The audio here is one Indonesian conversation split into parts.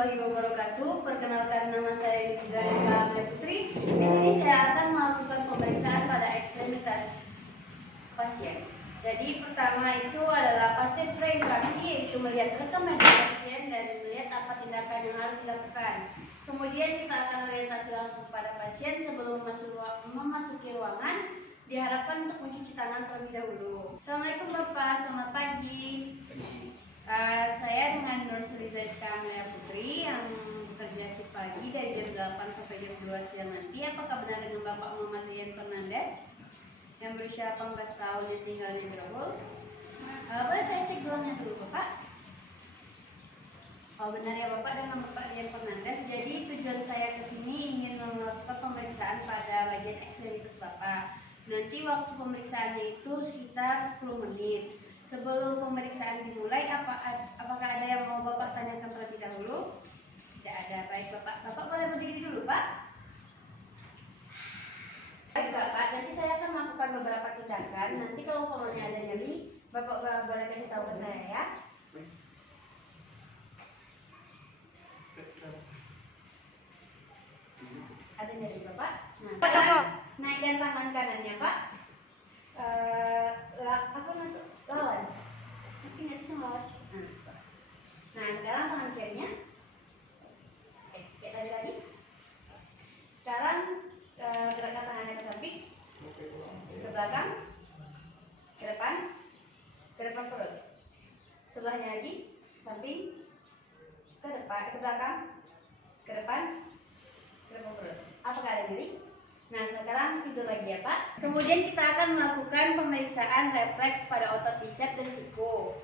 warahmatullahi wabarakatuh. Perkenalkan, nama saya Liza Rizka Putri. Di sini saya akan melakukan pemeriksaan pada ekstremitas pasien. Jadi pertama itu adalah pasien preinteraksi, yaitu melihat rekam medis pasien dan melihat apa tindakan yang harus dilakukan. Kemudian kita akan orientasi langsung pada pasien sebelum memasuki ruangan. Diharapkan untuk mencuci tangan terlebih dahulu. Assalamualaikum Bapak, selamat pagi. Saya dengan Nurse Liza Rizka Putri yang bekerja shift pagi dari jam 8 sampai jam 2 siang nanti. Apakah benar dengan Bapak Muhammad Rian Fernandes yang berusia 18 tahun yang tinggal di Grogol? Boleh saya cek gelamnya dulu Bapak? Oh benar ya Bapak, dengan Bapak Rian Fernandes. Jadi tujuan saya ke sini ingin melakukan pemeriksaan pada bagian ekstremitas Bapak. Nanti waktu pemeriksaannya itu sekitar 10 menit. Sebelum pemeriksaan dimulai, apakah ada yang mau Bapak tanyakan terlebih dahulu? Tidak ada. Baik Bapak. Bapak boleh berdiri dulu Pak. Baik Bapak, nanti saya akan melakukan beberapa tindakan. Nanti kalau umpamanya ada nyeri, Bapak boleh kasih tahu ke saya ya. Ada nyeri Bapak? Nah, sekarang naikkan tangan kanannya Pak. Lawan. Mungkin nggak sih melawan. Nah, sekarang tangan kirinya. Kayak tadi lagi. Sekarang gerakkan tangannya ke samping, ke belakang, ke depan perut. Sebelahnya lagi, samping, ke depan, ke belakang, ke depan perut. Apakah ada nyeri? Nah, sekarang tidur lagi ya Pak. Kemudian kita akan melakukan pemeriksaan refleks pada otot bicep dan siku.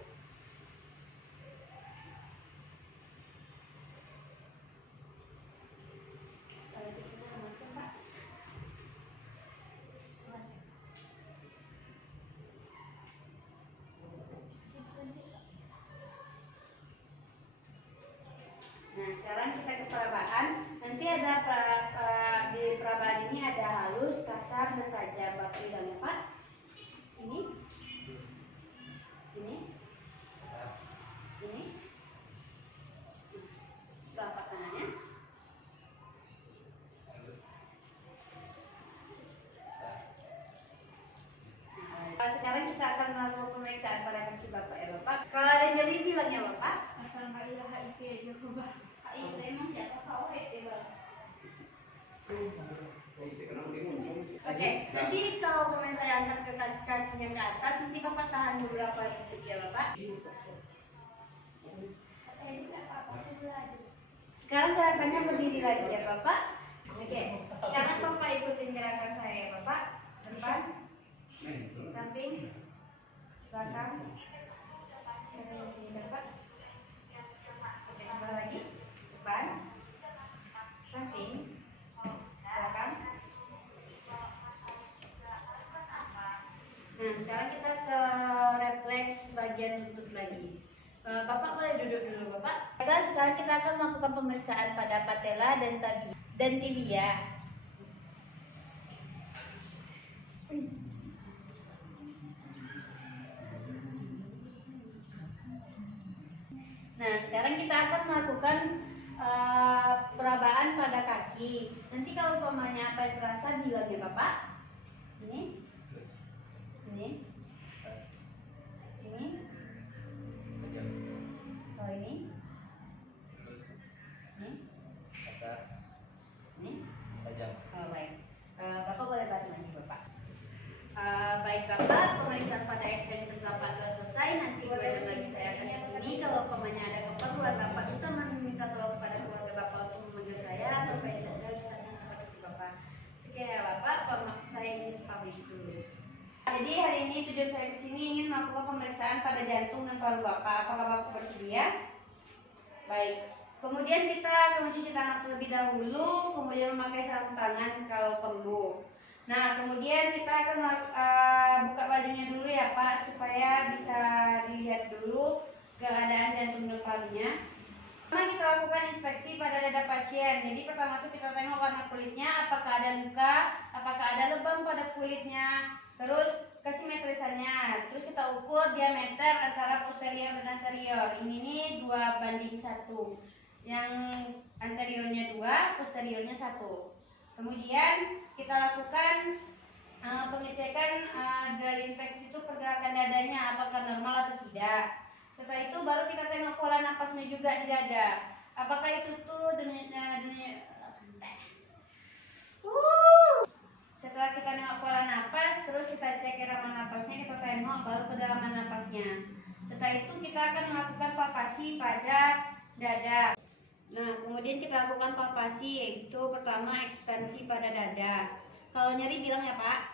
Nah, sekarang kita ke perabaan. Nanti ada di perabaan ini ada halus, kasar, dan tajam. Bapak lidahnya Pak. Ini, ini. Bapak tangannya. Sekarang kita akan melakukan pemeriksaan pada kaki Bapak ya Bapak. Kalau ada nyeri bilangnya Bapak. Asal nggak ada HIV aja Bapak. HIV emang jatuh tahu HIV Bapak. Oke, nanti kalau pemain saya angkat ke kakinya ke atas, nanti Bapak tahan beberapa detik ya Bapak. Sekarang gerakannya berdiri lagi ya Bapak. Oke, sekarang Bapak ikutin gerakan saya ya Bapak. Depan, samping, belakang, Bapak. Oke, sebelah lagi. Depan, samping, belakang. Nah, sekarang kita ke refleks bagian lutut lagi. Bapak boleh duduk dulu Bapak. Sekarang kita akan melakukan pemeriksaan pada patella dan tibia. Nah, sekarang kita akan melakukan perabaan pada kaki. Nanti kalau umpamanya apa yang terasa bilang ya Bapak. Ini, ini, oh ini, oh baik. Bapak boleh bantu lagi Bapak. Baik Bapak, pemeriksaan pada ekstremitas Bapak sudah selesai. Nanti 2 jam lagi saya akan ke sini. Kalau umpamanya ada keperluan Bapak bisa meminta tolong kepada keluarga Bapak untuk memanggil saya atau saya bisa kepada Bapak. Sekian ya Bapak, saya izin pamit dulu. Jadi hari ini tujuan saya ke sini ingin melakukan pemeriksaan pada jantung dan paru Bapak. Apakah Bapak bersedia? Baik. Kemudian kita akan mencuci tangan terlebih dahulu, kemudian memakai sarung tangan kalau perlu. Nah, kemudian kita akan buka bajunya dulu ya Pak, supaya bisa dilihat dulu keadaan jantung dan parunya. Pertama kita lakukan inspeksi pada dada pasien. Jadi pertama itu kita tengok warna kulitnya, apakah ada luka, apakah ada lebam pada kulitnya, terus kesimetrisannya. Terus kita ukur diameter antara posterior dan anterior. Ini 2:1. yang anteriornya 2, posteriornya 1. Kemudian kita lakukan pengecekan dari infeksi itu pergerakan dadanya apakah normal atau tidak. Setelah itu baru kita tengok pola napasnya juga di dada. Apakah itu tuh setelah kita nengok pola napas, terus kita cek irama napasnya, kita tengok baru kedalaman napasnya. Setelah itu kita akan melakukan palpasi pada dada. Nah, kemudian kita lakukan palpasi, yaitu pertama ekspansi pada dada. Kalau nyeri bilang ya Pak.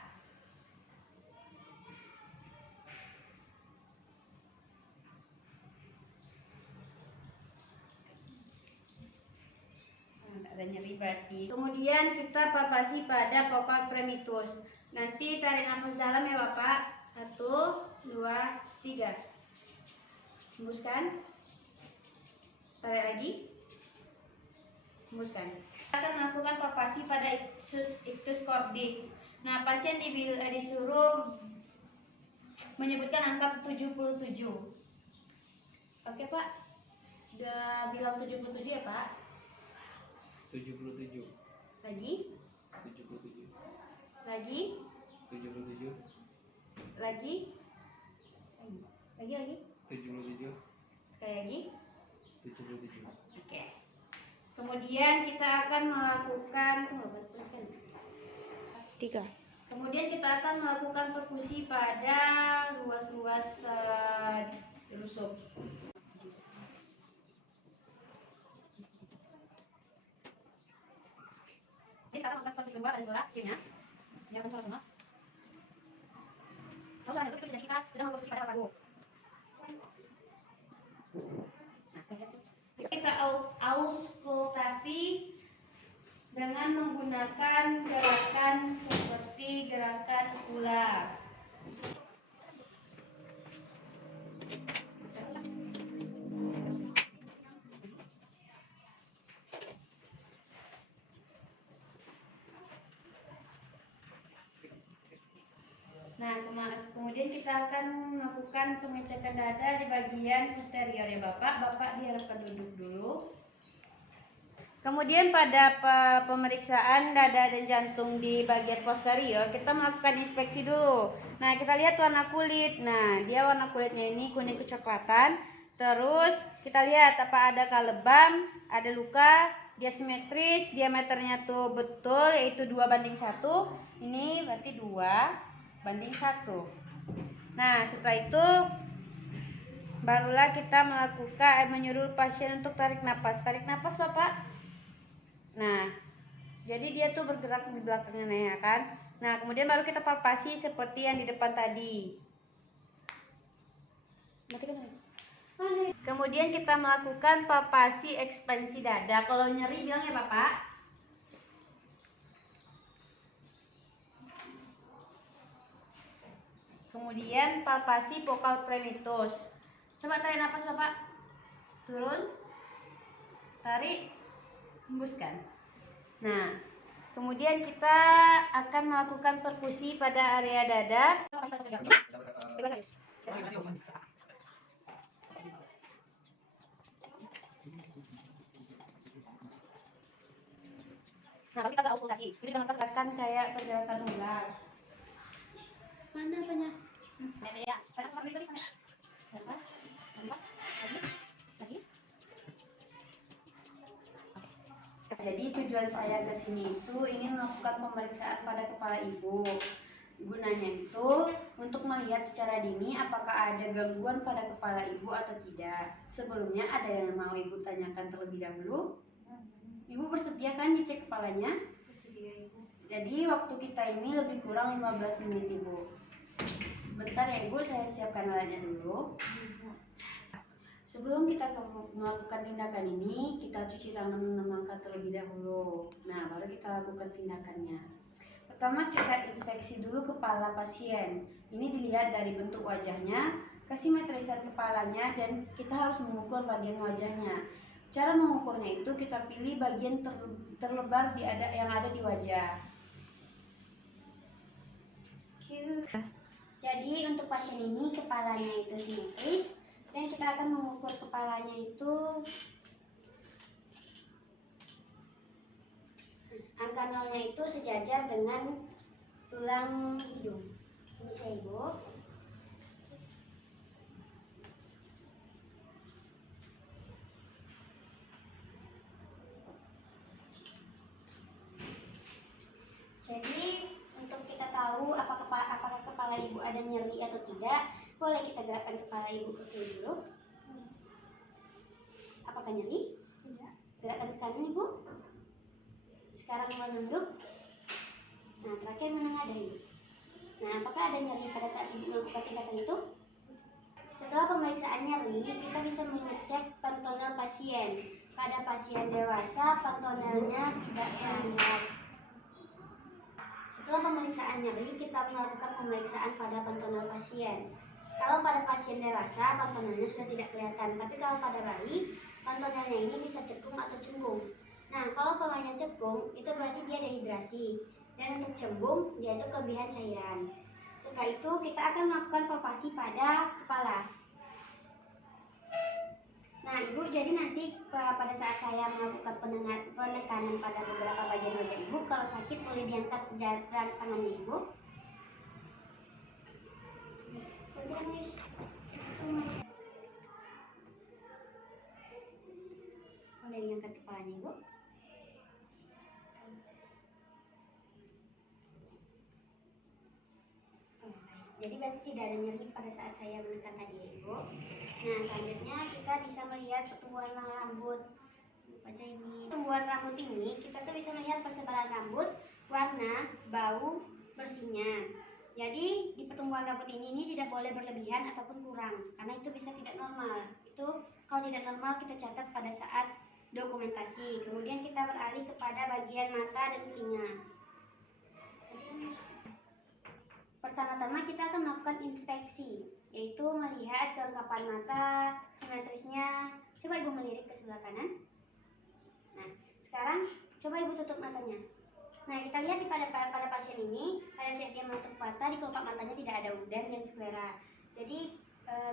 Ada nyeri berarti. Kemudian kita palpasi pada vokal primitus. Nanti tarik nafas dalam ya Bapak. 1, 2, 3. Hembuskan. Tarik lagi. Hembuskan. Kita akan melakukan palpasi pada ictus cordis. Nah, pasien disuruh menyebutkan angka 77. Oke Pak. Udah bilang 77 ya Pak? 77. Lagi? 77. Lagi? 77. Lagi? Lagi? 77. Sekali lagi? 77. Oke. Kemudian kita akan melakukan 3. Kemudian kita akan melakukan perkusi pada ruas-ruas rusuk. Kita akan melakukan perkusi luar dan sebelah kirinya. Ini akan semua. Tahu soalnya itu kita sedang melakukan perkusi pada ragu. Kita auskultasi dengan menggunakan gerakan seperti gerakan ular. Nah, kemudian kita akan melakukan pengecekan dada di bagian posterior ya Bapak. Bapak diharapkan duduk dulu. Kemudian pada pemeriksaan dada dan jantung di bagian posterior, kita melakukan inspeksi dulu. Nah, kita lihat warna kulit. Nah, dia warna kulitnya ini kuning kecoklatan. Terus kita lihat apa adakah lebam, ada luka, dia simetris, diameternya tuh betul yaitu 2:1. Ini berarti 2:1. Nah, setelah itu barulah kita menyuruh pasien untuk tarik napas. Tarik napas Bapak. Nah, jadi dia tuh bergerak di belakangnya ya kan. Nah, kemudian baru kita palpasi seperti yang di depan tadi. Kemudian kita melakukan palpasi ekspansi dada. Kalau nyeri bilang ya Bapak. Kemudian palpasi vokal primitus. Coba tarik nafas Bapak. Turun. Tarik. Hembuskan. Nah, kemudian kita akan melakukan perkusi pada area dada. Nah, kita nggak auskultasi. Jadi dengan pergerakan kayak pergerakan ular. Mana banyak? Ya, Jadi tujuan saya ke sini itu ingin melakukan pemeriksaan pada kepala ibu. Gunanya itu untuk melihat secara dini apakah ada gangguan pada kepala ibu atau tidak. Sebelumnya ada yang mau ibu tanyakan terlebih dahulu? Ibu bersedia kan dicek kepalanya? Bersedia ibu. Jadi waktu kita ini lebih kurang 15 menit ibu. Bentar ya ibu, saya siapkan alatnya dulu. Sebelum kita melakukan tindakan ini, kita cuci tangan menenangkan terlebih dahulu. Nah, baru kita lakukan tindakannya. Pertama kita inspeksi dulu kepala pasien. Ini dilihat dari bentuk wajahnya, kesimetrisan kepalanya, dan kita harus mengukur bagian wajahnya. Cara mengukurnya itu kita pilih bagian terlebar yang ada di wajah. Jadi untuk pasien ini kepalanya itu simetris dan kita akan mengukur kepalanya itu Angka nolnya itu sejajar dengan tulang hidung. Bisa Ibu. Jadi untuk kita tahu apakah kepala Ibu ada nyeri atau tidak, boleh kita gerakkan kepala Ibu ke kiri dulu. Apakah nyeri? Tidak. Gerakkan ke kanan Ibu. Sekarang menunduk. Nah, terakhir menengadah Ibu. Nah, apakah ada nyeri pada saat Ibu melakukan tindakan itu? Setelah pemeriksaan nyeri, kita bisa mengecek pantonel pasien. Pada pasien dewasa, pantonelnya tidak terlihat. Setelah pemeriksaan nyeri, kita melakukan pemeriksaan pada pantonel pasien. Kalau pada pasien dewasa, pantonelnya sudah tidak kelihatan. Tapi kalau pada bayi, pantonelnya ini bisa cekung atau cembung. Nah, kalau umpamanya cekung, itu berarti dia dehidrasi. Dan untuk cembung, dia itu kelebihan cairan. Setelah itu, kita akan melakukan palpasi pada kepala. Nah, Ibu, jadi nanti pada saat saya melakukan penekanan pada beberapa bagian wajah Ibu, kalau sakit boleh diangkat tangannya Ibu. Boleh diangkat kepalanya Ibu. Jadi berarti tidak ada nyeri pada saat saya menekan tadi ya Ibu. Nah, selanjutnya kita bisa melihat pertumbuhan rambut. Baca ini. Pertumbuhan rambut ini kita tuh bisa melihat persebaran rambut, warna, bau, bersihnya. Jadi di pertumbuhan rambut ini tidak boleh berlebihan ataupun kurang, karena itu bisa tidak normal. Itu kalau tidak normal kita catat pada saat dokumentasi. Kemudian kita beralih kepada bagian mata dan telinga. Pertama-tama kita akan melakukan inspeksi, yaitu melihat kelengkapan mata, simetrisnya. Coba Ibu melirik ke sebelah kanan. Nah, sekarang coba Ibu tutup matanya. Nah, kita lihat pada pasien ini, pada saat dia menutup mata, di kelopak matanya tidak ada udan dan sklera. Jadi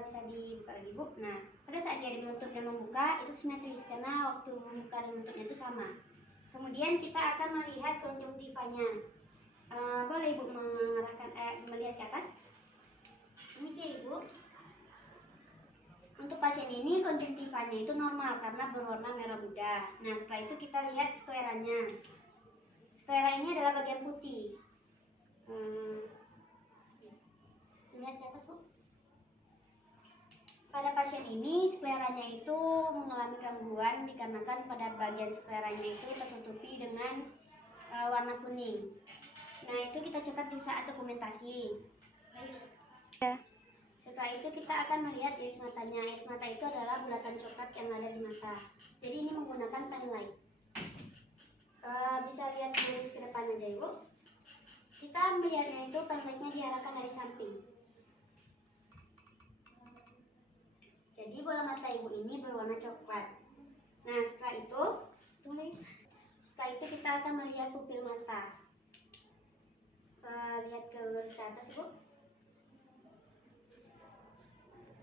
bisa dibuka lagi Bu. Nah, pada saat dia menutup dan membuka itu simetris karena waktu membuka dan menutupnya itu sama. Kemudian kita akan melihat konjungtivanya. Boleh Ibu mengarahkan melihat ke atas. Ini sih Ibu. Untuk pasien ini konjungtivanya itu normal karena berwarna merah muda. Nah, setelah itu kita lihat skleranya. Sklera ini adalah bagian putih. Lihat ke atas Bu. Pada pasien ini skleranya itu mengalami gangguan dikarenakan pada bagian skleranya itu tertutupi dengan warna kuning. Nah, itu kita catat di saat dokumentasi. Ya. Setelah itu kita akan melihat iris matanya. Iris mata itu adalah bulatan coklat yang ada di mata. Jadi ini menggunakan pen light. Bisa lihat lurus ke depan aja Ibu. Kita melihatnya itu pen lightnya diarahkan dari samping. Jadi bola mata Ibu ini berwarna coklat. Nah, setelah itu kita akan melihat pupil mata. Lihat ke lurus ke atas Ibu.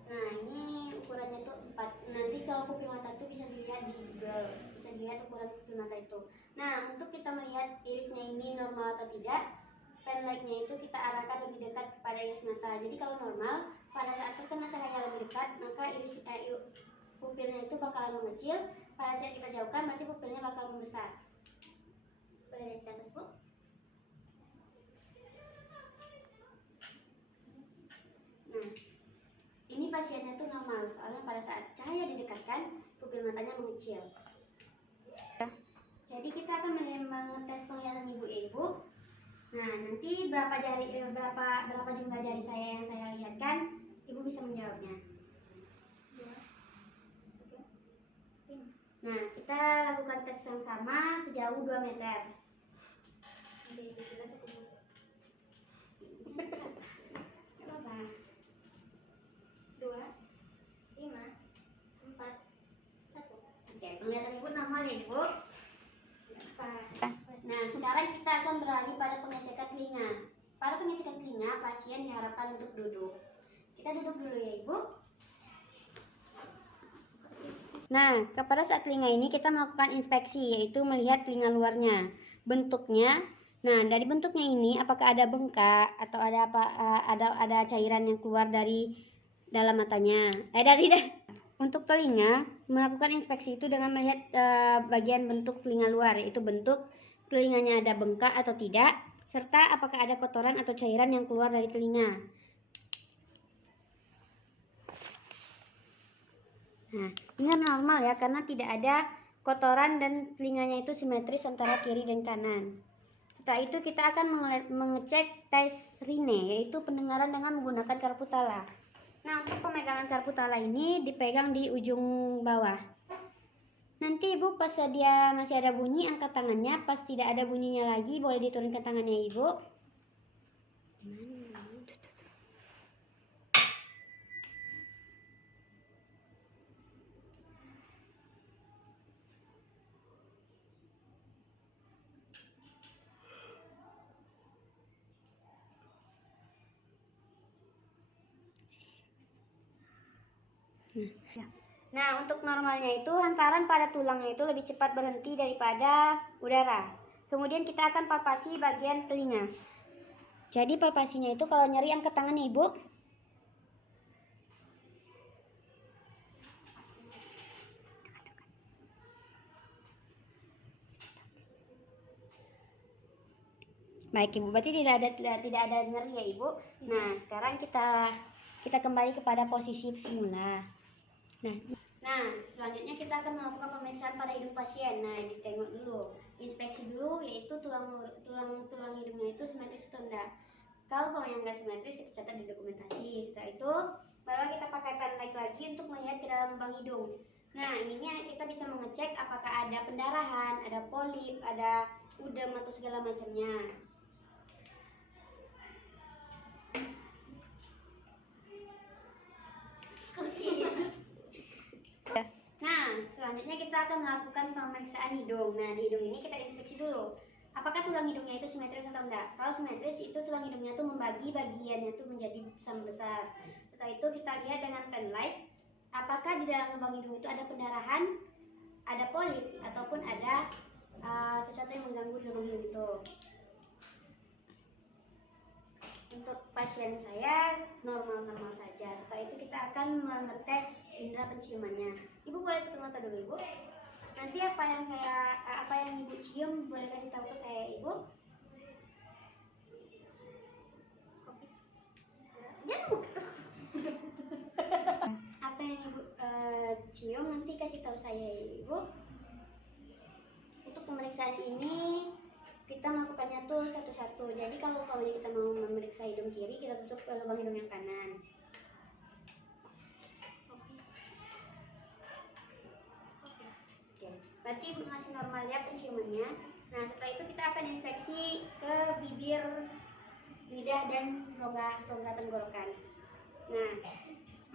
Nah, ini ukurannya itu 4. Nanti kalau pupil mata itu bisa dilihat di Google, bisa dilihat ukuran pupil mata itu. Nah, untuk kita melihat irisnya ini normal atau tidak, pen lightnya itu kita arahkan lebih dekat kepada iris mata. Jadi kalau normal, pada saat terkena cahaya lebih dekat, maka pupilnya itu bakalan mengecil. Pada saat kita jauhkan, berarti pupilnya bakal membesar. Boleh lihat ke atas Bu. Nah, ini pasiennya itu normal, soalnya pada saat cahaya didekatkan, pupil matanya mengecil. Jadi kita akan mengetes penglihatan Ibu. Nah, nanti berapa jumlah jari saya yang saya lihatkan, Ibu bisa menjawabnya. Nah, kita lakukan tes yang sama sejauh 2 meter. Kenapa? 2, 5, 4, 1. Oke, penglihatan Ibu normal ya Ibu. Nah, sekarang kita akan beralih pada pengecekan telinga. Pada pengecekan telinga, pasien diharapkan untuk duduk. Kita duduk dulu ya Ibu. Nah, pada saat telinga ini kita melakukan inspeksi, yaitu melihat telinga luarnya. bentuknya. Nah, dari bentuknya ini apakah ada bengkak atau ada apa, ada cairan yang keluar dari dalam matanya, untuk telinga, melakukan inspeksi itu dengan melihat bagian bentuk telinga luar, yaitu bentuk telinganya ada bengkak atau tidak, serta apakah ada kotoran atau cairan yang keluar dari telinga. Nah, ini normal ya, karena tidak ada kotoran dan telinganya itu simetris antara kiri dan kanan. Setelah itu kita akan mengecek tes rine, yaitu pendengaran dengan menggunakan karpu tala. Nah, untuk pemegangan karpu tala ini dipegang di ujung bawah. Nanti ibu pas dia masih ada bunyi angkat tangannya, pas tidak ada bunyinya lagi boleh diturunkan tangannya ibu. Nah, untuk normalnya itu hantaran pada tulangnya itu lebih cepat berhenti daripada udara. Kemudian kita akan palpasi bagian telinga. Jadi palpasinya itu kalau nyeri angkat tangan ibu. Baik ibu, berarti tidak ada nyeri ya ibu. Nah, sekarang kita kembali kepada posisi semula. Nah, selanjutnya kita akan melakukan pemeriksaan pada hidung pasien. Nah, ditengok dulu, inspeksi dulu, yaitu tulang hidungnya itu simetris atau enggak. Kalau umpamanya enggak simetris, kita catat di dokumentasi. Setelah itu, baru kita pakai pen light lagi untuk melihat ke dalam lubang hidung. Nah, ininya kita bisa mengecek apakah ada pendarahan, ada polip, ada udem atau segala macamnya. Nah, selanjutnya kita akan melakukan pemeriksaan hidung. Nah, di hidung ini kita inspeksi dulu. Apakah tulang hidungnya itu simetris atau enggak? Kalau simetris itu tulang hidungnya itu membagi bagiannya itu menjadi sama besar. Setelah itu kita lihat dengan pen light, apakah di dalam lubang hidung itu ada pendarahan, ada polip, ataupun ada sesuatu yang mengganggu di lubang hidung itu. Untuk pasien saya normal-normal saja. Setelah itu kita akan mengetes indera penciumannya. Ibu boleh tutup mata dulu ibu. Nanti apa yang ibu cium boleh kasih tahu ke saya ibu. Jangan buka. Apa yang ibu cium nanti kasih tahu saya ibu. Untuk pemeriksaan ini kita melakukannya tuh satu-satu. Jadi kalau umpamanya kita mau memeriksa hidung kiri, kita tutup ke lubang hidung yang kanan. Oke, berarti masih normal ya penciumannya. Nah, setelah itu kita akan infeksi ke bibir, lidah dan rongga tenggorokan. Nah,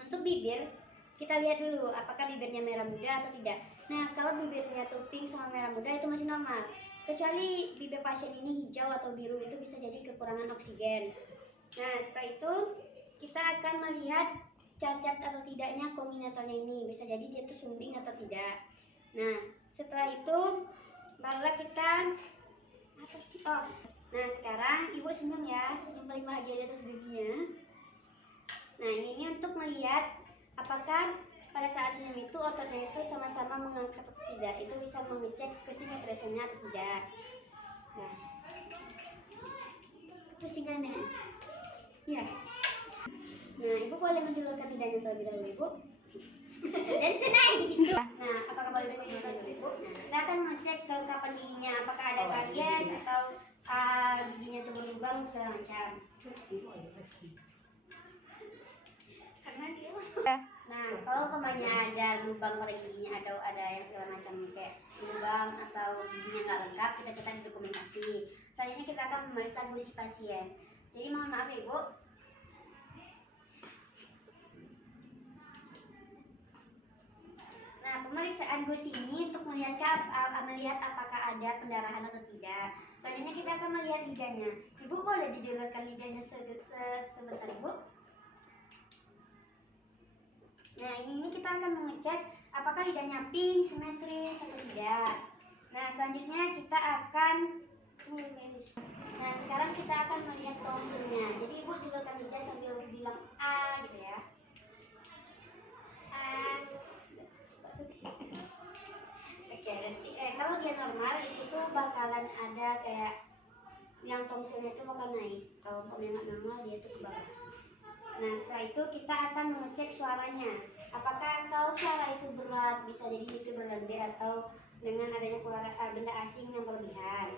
untuk bibir kita lihat dulu apakah bibirnya merah muda atau tidak. Nah, kalau bibirnya tuh pink sama merah muda itu masih normal. Kecuali bibir pasien ini hijau atau biru, itu bisa jadi kekurangan oksigen. Nah, setelah itu kita akan melihat cacat atau tidaknya kongenitalnya ini. Bisa jadi dia tuh sumbing atau tidak. Nah, setelah itu barulah kita nah sekarang ibu senyum ya, senyum paling bahagia di atas dunia. Nah, ini untuk melihat apakah pada saat senyum itu ototnya itu sama-sama mengangkat atau tidak. Itu bisa mengecek kesimetrisannya atau tidak. Nah, pusingkan ya. Ya. Nah, ibu boleh menjulurkan lidahnya terlebih dahulu ibu. Dan cenai. Nah, apakah boleh menjulurkan dulu ibu? Kita akan mengecek kelengkapan giginya, apakah ada karies atau giginya itu berlubang segala macam. Nah, kalau umpamanya ada lubang pada giginya atau ada yang segala macam kayak lubang atau giginya nggak lengkap, kita catat di dokumentasi. Selanjutnya kita akan memeriksa gusi pasien. Jadi mohon maaf ya ibu. Nah, pemeriksaan gusi ini untuk melihat apakah ada pendarahan atau tidak. Selanjutnya kita akan melihat lidahnya. Ibu boleh dijulurkan lidahnya sebentar ibu. Nah, ini kita akan mengecek apakah lidahnya pink, simetris atau tidak. Nah, selanjutnya kita akan sekarang kita akan melihat tonsilnya. Jadi ibu julurkan lidah sambil bilang A gitu ya. A. Oke, nanti kalau dia normal itu tuh bakalan ada kayak yang tongsilnya itu bakal naik. Kalau nggak normal dia tuh ke bawah. Nah setelah itu kita akan mengecek suaranya. Apakah kalau suara itu berat, bisa jadi itu berlendir atau dengan adanya benda asing yang berlebihan.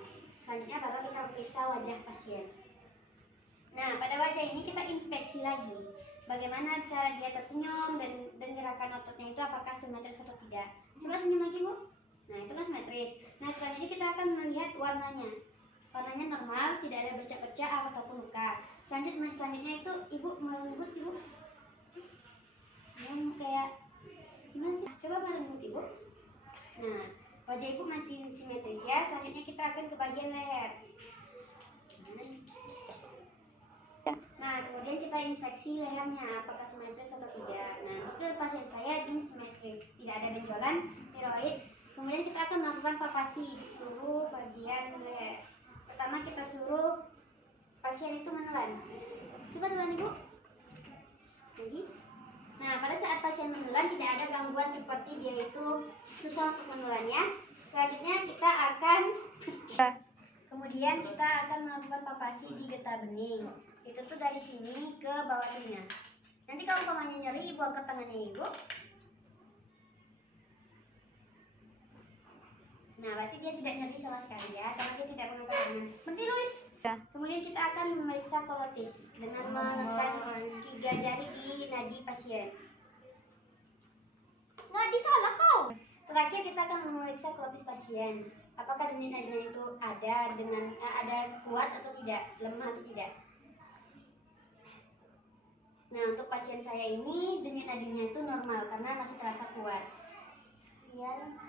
Selanjutnya baru kita periksa wajah pasien. Nah pada wajah ini kita inspeksi lagi. Bagaimana cara dia tersenyum dan gerakan ototnya itu apakah simetris atau tidak. Coba senyum lagi bu. Nah itu kan simetris. Nah selanjutnya kita akan melihat warnanya. Warnanya normal, tidak ada bercak-bercak ataupun luka. Selanjutnya itu ibu merenggut ibu. Yang kayak gimana sih? Coba merenggut ibu. Nah wajah ibu masih simetris ya. Selanjutnya kita akan ke bagian leher. Nah kemudian kita inspeksi lehernya apakah simetris atau tidak. Nah untuk pasien saya ini simetris, tidak ada benjolan tiroid. Kemudian kita akan melakukan palpasi di seluruh bagian leher. Pertama kita suruh pasien itu menelan. Coba telan ibu. Lagi. Nah pada saat pasien menelan tidak ada gangguan seperti dia itu susah untuk menelannya. Selanjutnya kita akan kemudian kita akan melakukan palpasi di getah bening. Itu tuh dari sini ke bawah telinga. Nanti kalau umpamanya nyeri ibu angkat tangannya ibu. Nah berarti dia tidak nyeri sama sekali ya, karena dia tidak mengangkat tangan. Berhenti Luis. Kemudian kita akan memeriksa korotis dengan menekan 3 jari di nadi pasien. Nadi salah kau. Terakhir kita akan memeriksa korotis pasien. Apakah denyut nadinya itu ada kuat atau tidak, lemah atau tidak. Nah untuk pasien saya ini denyut nadinya itu normal karena masih terasa kuat. Kemudian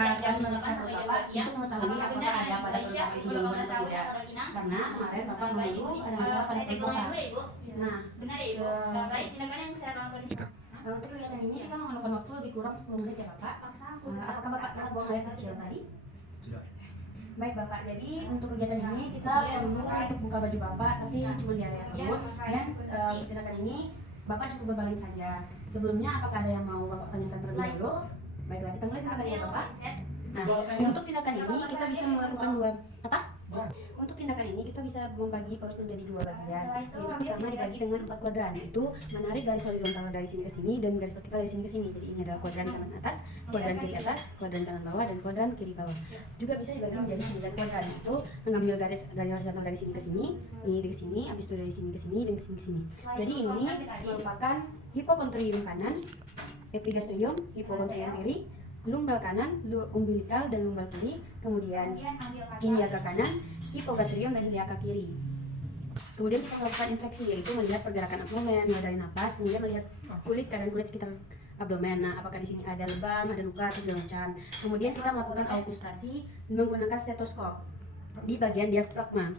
akan memeriksa Bapak untuk mengetahui apakah ada pada program itu gangguan atau tidak. Karena kemarin Bapak mengeluh ada masalah pada tenggorokan. Nah, benar ya ibu. Baik, tindakan yang saya lakukan di untuk kegiatan ini kita memakan waktu lebih kurang 10 menit ya Bapak. Apakah Bapak telah buang air kecil tadi? Sudah. Baik Bapak, jadi untuk kegiatan ini kita perlu untuk buka baju Bapak, tapi cuma di area perut. Dan tindakan ini Bapak cukup berbaring saja. Sebelumnya apakah ada yang mau Bapak tanyakan terlebih dahulu? Baiklah, kita mulai tindakan ya Bapak. Nah, untuk tindakan ini kita bisa melakukan Untuk tindakan ini kita bisa membagi perut menjadi 2 bagian. Yaitu pertama dibagi dengan 4 kuadran, yaitu menarik garis horizontal dari sini ke sini dan garis vertikal dari sini ke sini. Jadi ini adalah kuadran kanan atas, kuadran kiri atas, kuadran kanan bawah, dan kuadran kiri bawah. Juga bisa dibagi menjadi 9 kuadran, yaitu mengambil garis horizontal dari sini ke sini, ini ke sini, habis itu dari sini ke sini, dan ke sini ke sini. Jadi ini merupakan hipokontrium kanan, epigastrium, hipokontrium kiri, lumbal kanan, umbilikal dan lumbal kiri, kemudian iliaka kanan, hipogastrium dan iliaka kiri. Kemudian kita melakukan infeksi, yaitu melihat pergerakan abdomen, dari napas, kemudian melihat keadaan kulit sekitar abdomen. Nah, apakah di sini ada lebam, ada luka atau segala macam. Kemudian kita melakukan augustasi menggunakan stetoskop di bagian diafragma.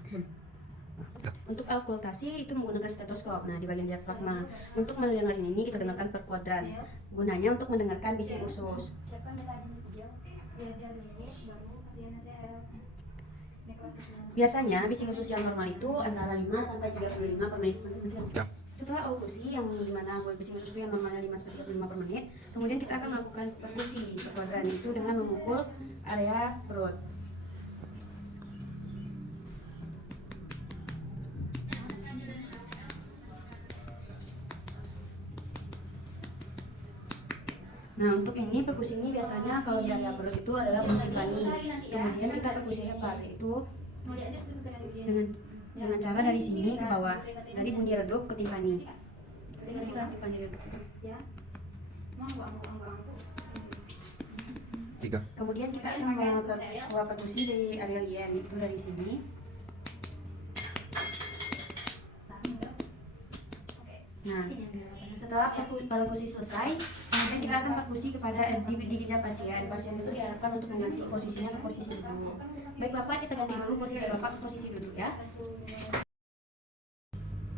Untuk auskultasi itu menggunakan stetoskop. Nah, di bagian diafragma. Untuk mendengar ini kita dengarkan per kuadran. Gunanya untuk mendengarkan bising usus. Biasanya bising usus yang normal itu antara 5 sampai 35 per menit. Setelah okusi yang dimana bising usus itu yang normalnya 5 sampai 35 per menit, kemudian kita akan melakukan perkusi per kuadran itu dengan memukul area perut. Nah, untuk ini perkusi ini biasanya kalau di area perut itu adalah bunyi timpani. Kemudian kita perkusi apa? Yaitu dengan cara dari sini ke bawah, dari bunyi redup ke timpani. Kasihkan timpani redup itu. Kemudian kita akan melakukan perkusi dari area lien itu dari sini. Nah, setelah perkusi selesai, kemudian kita akan perkusi kepada di ginjal pasien. Pasien itu diharapkan untuk mengganti posisinya ke posisi duduk. Baik Bapak, kita ganti dulu posisi Bapak ke posisi duduk ya.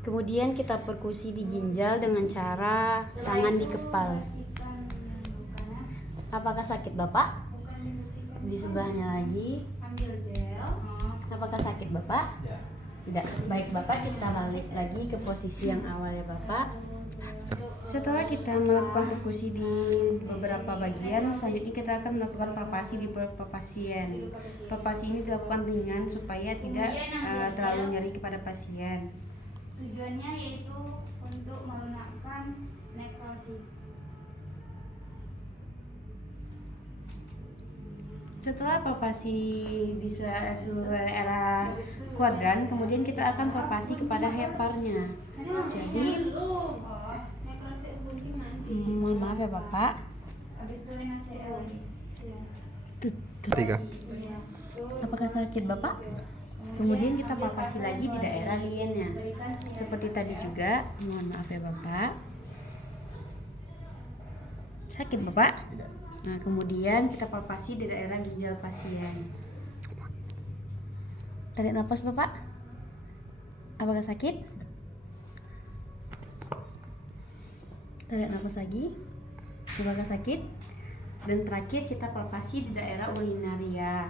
Kemudian kita perkusi di ginjal dengan cara tangan dikepal. Apakah sakit Bapak? Di sebelahnya lagi. Apakah sakit Bapak? Tidak. Baik Bapak, kita balik lagi ke posisi yang awal ya Bapak. Setelah kita melakukan perkusi di beberapa bagian, selanjutnya kita akan melakukan palpasi di beberapa pasien. Palpasi ini dilakukan ringan supaya tidak terlalu nyeri kepada pasien. Tujuannya yaitu untuk melunakkan nekrosis. Setelah palpasi di seluruh area kuadran, kemudian kita akan palpasi kepada heparnya. Jadi, Nekrosis ubun gimana? mohon maaf ya Bapak. Habis itu NaCl lagi. Tiga. Apakah sakit Bapak? Kemudian kita palpasi lagi di daerah liennya. Seperti tadi juga, mohon maaf ya Bapak. Sakit Bapak? Nah, kemudian kita palpasi di daerah ginjal pasien. Tarik nafas Bapak. Apakah sakit? Tarik nafas lagi. Apakah sakit? Dan terakhir kita palpasi di daerah urinaria.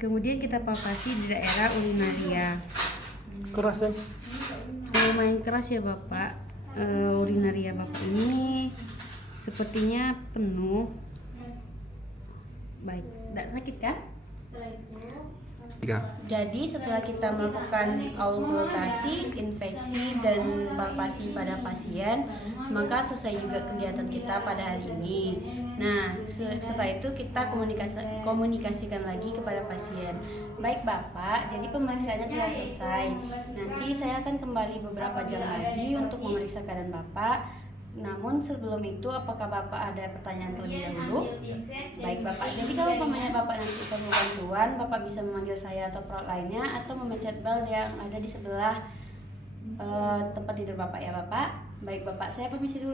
Kemudian kita palpasi di daerah urinaria. Keras ya? Lumayan keras ya Bapak. Urinaria Bapak ini sepertinya penuh. Baik, tidak sakit kan? Tiga. Jadi setelah kita melakukan auskultasi, infeksi, dan palpasi pada pasien, maka selesai juga kegiatan kita pada hari ini. Nah, setelah itu kita komunikasikan lagi kepada pasien. Baik Bapak, jadi pemeriksaannya telah selesai. Nanti saya akan kembali beberapa jam lagi untuk memeriksa keadaan Bapak. Namun sebelum itu, apakah Bapak ada pertanyaan terlebih dahulu? Baik Bapak, jadi kalau umpamanya Bapak nanti perlu bantuan, Bapak bisa memanggil saya atau perawat lainnya, atau memencet bel yang ada di sebelah tempat tidur Bapak ya Bapak. Baik Bapak, saya permisi dulu.